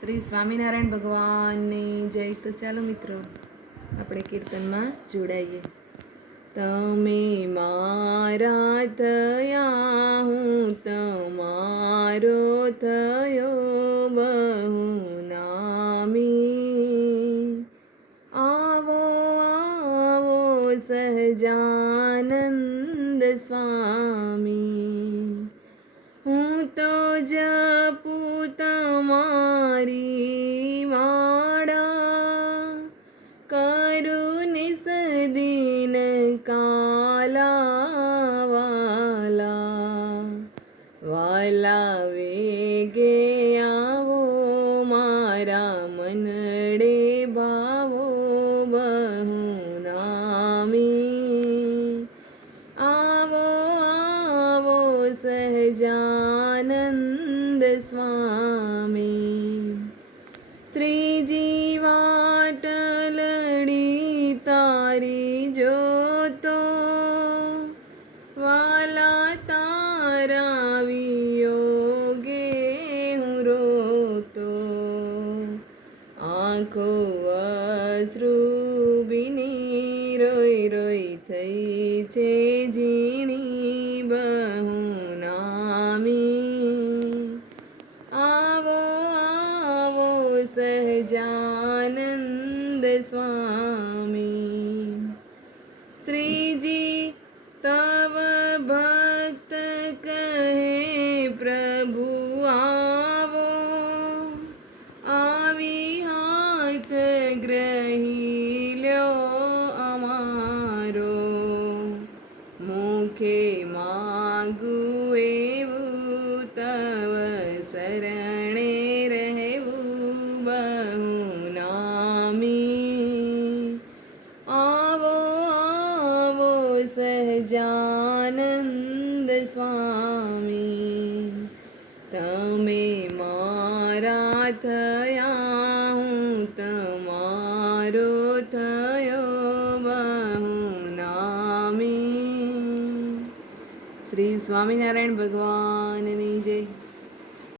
શ્રી સ્વામિનારાયણ ભગવાનની જય. તો ચાલો મિત્રો આપણે કીર્તનમાં જોડાઈએ. તમે મારા થયા, હું તમારો થયો બહુ નામી. આવો આવો સહજાનંદ સ્વામી, હું તો જપું તમારી માળા, કરું નિસદિન કાલા વાલા. વાલા વેગે આવો, મારા મનડે ભાવો બહુ નામી. આવો આવો સહજાનંદ સ્વામી. શ્રીજી વાટલડી તારી જોતો, વાલા તારા વિયોગે હું રોતો. આંખો અશ્રુ ભીની રોઈ રોઈ થઈ છે ઝીણી બહુ નામી. આવો આવો સહજાનંદ સ્વામી. શ્રીજી તવ ભક્ત કહે પ્રભુ આવો, આવી હાથ ગ્રહી લ્યો અમારો. મુખે માગું એવું તવ શરણે રહેવું બહુ નામી. આવો આવો સહજાનંદ સ્વામી. તમે મારા થયા, હું તમારો થયો બહુ નામી. શ્રી સ્વામિનારાયણ ભગવાનની જય.